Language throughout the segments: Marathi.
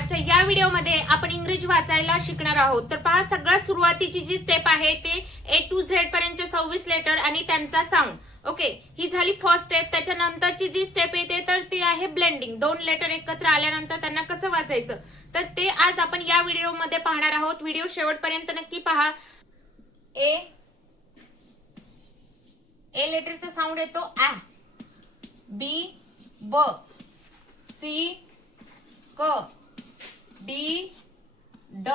आजच्या या व्हिडिओमध्ये आपण इंग्रजी वाचायला शिकणार आहोत. तर पहा, सगळ्यात सुरुवातीची जी स्टेप आहे ते A to Z पर्यंतचे 26 लेटर आणि त्यांचा साऊंड. ओके, ही झाली फर्स्ट स्टेप. त्याच्यानंतरची जी स्टेप येते तर ती आहे ब्लेंडिंग. दोन लेटर एकत्र आल्यानंतर त्यांना कसं वाचायचं, तर ते आज आपण या व्हिडिओमध्ये पाहणार आहोत. व्हिडिओ शेवटपर्यंत नक्की पहा. ए लेटरचा साऊंड येतो आ, बी ब, सी क, डी ड,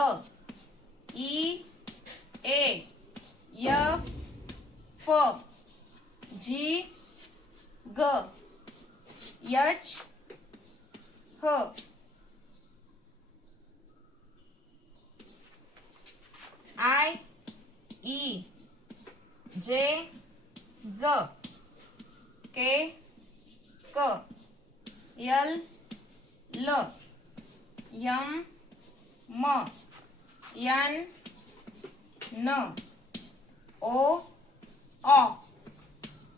ई ए, एफ फ, जी ग, एच ह, आय ई, जे ज, के क, यल ल, यम म, यन न, ओ ऑ,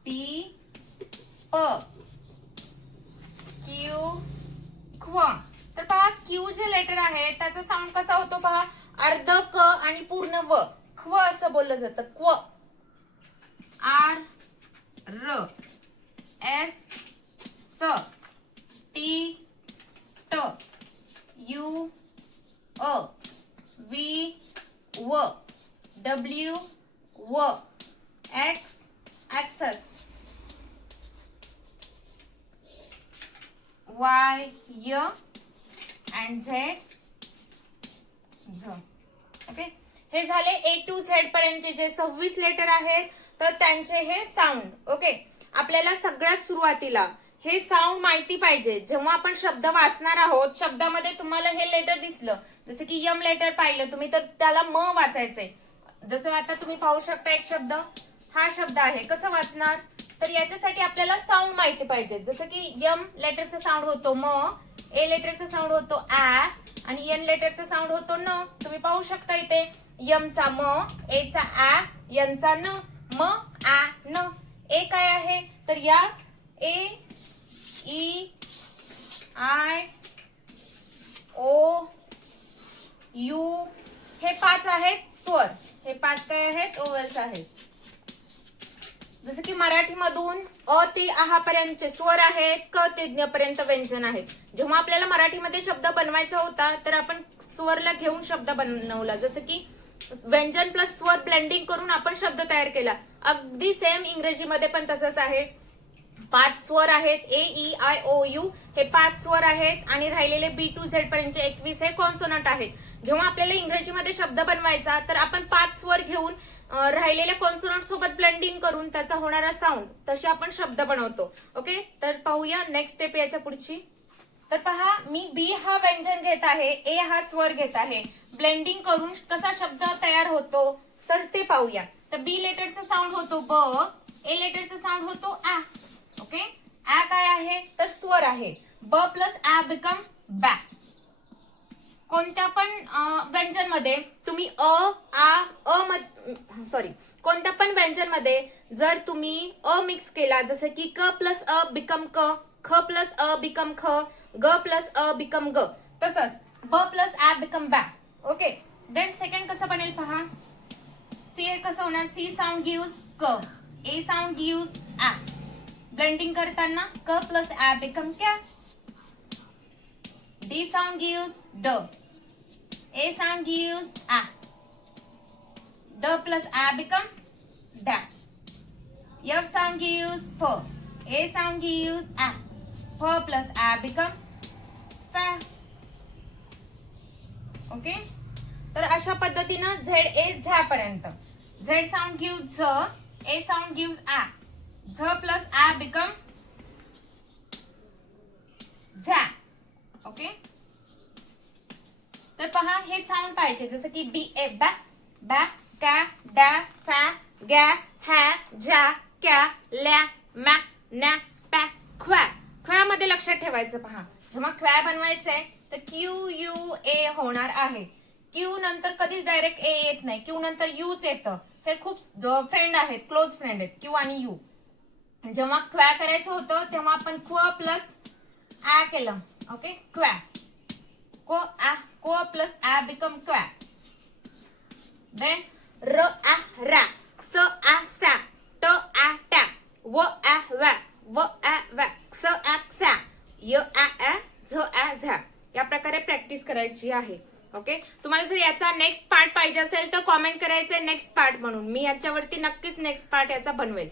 पी प, क्यू क्व. तर पहा, क्यू जे लेटर आहे त्याचा साऊंड कसा होतो पहा, अर्ध क आणि पूर्ण व, क्व असं बोललं जातं. क्व. आर र, एस स, टी ट, यू अ, वी व, डब्ल्यू व, एक्स एक्सेस, वाय य अँड झेड झ. ओके, हे झाले A to Z पर्यंतचे जे 26 लेटर आहेत तर त्यांचे हे साऊंड. ओके, आपल्याला सगळ्यात सुरुवातीला हे साऊंड माहिती पाहिजे. जेव्हा आपण शब्द वाचणार आहोत, शब्दामध्ये तुम्हाला हे लेटर दिसलं, जसं की यम लेटर पाहिलं तुम्ही, तर त्याला म वाचायचंय. जसं आता तुम्ही पाहू शकता एक शब्द, हा शब्द आहे, कसं वाचणार, तर याच्यासाठी आपल्याला साऊंड माहिती पाहिजे. जसं की यम लेटरचा साऊंड होतो म, ए लेटरचा साऊंड होतो आ आणि एन लेटरचा साऊंड होतो न. तुम्ही पाहू शकता इथे यमचा म, ए चा आ, एन चा न, म आ न. ए काय आहे, तर या ए ई आय ओ यू हे 5 आहेत स्वर. हे 5 काय आहेत, ओव्हल्स आहेत. जसं की मराठीमधून अ ते आहा पर्यंतचे स्वर आहेत, क ते ज्ञ पर्यंत व्यंजन आहेत. जेव्हा आपल्याला मराठीमध्ये शब्द बनवायचा होता तर आपण स्वरला घेऊन शब्द बनवला. जसं की व्यंजन प्लस स्वर ब्लेंडिंग करून आपण शब्द तयार केला. अगदी सेम इंग्रजीमध्ये पण तसंच आहे. 5 स्वर आहेत. ए ई आय ओ यू हे 5 स्वर आहेत आणि राहिलेले बी टू झेड पर्यंतचे 21 हे कॉन्सोनंट आहेत. जेव्हा आपल्याला इंग्रजीमध्ये शब्द बनवायचा तर आपण 5 स्वर घेऊन राहिलेल्या कॉन्सोनंट सोबत ब्लेंडिंग करून त्याचा होणारा साऊंड तसे आपण शब्द बनवतो. ओके, तर पाहूया नेक्स्ट स्टेप याच्या पुढची. तर पहा, मी बी हा व्यंजन घेत आहे, ए हा स्वर घेत आहे. ब्लेंडिंग करून कसा शब्द तयार होतो तर ते पाहूया. तर बी लेटरचा साऊंड होतो ब, ए लेटरचा साऊंड होतो आ. ओके, आ काय आहे, तर स्वर आहे. ब प्लस आ बिकम बॅ. कोणत्या पण व्यंजन मध्ये तुम्ही सॉरी कोणत्या पण व्यंजन मध्ये जर तुम्ही अ मिक्स केला, जसं की क प्लस अ बिकम क, ख प्लस अ बिकम ख, ग प्लस अ बिकम ग, तसंच ब प्लस आ बिकम बॅ. ओके, देन सेकंड कसं बनेल पहा. सी हे कसं होणार, सी साऊंड गिव्स क, ए साऊंड गिव्स आ. ब्लेंडिंग करताना क प्लस आ बिकम क्या. डी साऊंड गिव्स ड, ए साऊंड गिव्स आ. ड प्लस आ बिकम डा. एफ साऊंड गिव्स फ, ए साऊंड गिव्स आ. फ प्लस आ बिकम फॅ. ओके, तर अशा पद्धतीनं झेड ए झा पर्यंत. झेड साऊंड गिव्स झ, ए साऊंड गिव्स आ. झ प्लस आ बिकम झा. ओके, तर पहा, हे साऊंड पाहिजे. जसं की बी ए बॅ, बॅ, कॅ, डॅ, फॅ, गॅ, हॅ, झा, क्या, ल्या, मॅ, नॅ, पॅ, ख्वॅ. ख्वॅमध्ये लक्षात ठेवायचं. पहा, जेव्हा ख्वॅ बनवायचंय तर क्यू यू ए होणार आहे. क्यू नंतर कधीच डायरेक्ट ए येत नाही, क्यू नंतर यूच येतं. हे खूप फ्रेंड आहेत, क्लोज फ्रेंड आहेत क्यू आणि यू. जेव्हा ख्वॅ करायचं होतं तेव्हा आपण क्व प्लस आ केलं. ओके, क्वॅ. को प्लस आ बिकम क्वा. Then र आ रा, स आ सा, ट आ टा, व आ वा, व आ वा, स आ क्षा, य आ झ आ झा. या प्रकारे प्रॅक्टिस करायची आहे. ओके, तुम्हाला जर याचा नेक्स्ट पार्ट पाहिजे असेल तर कॉमेंट करायचंय नेक्स्ट पार्ट म्हणून. मी याच्यावरती नक्कीच नेक्स्ट पार्ट याचा बनवेल.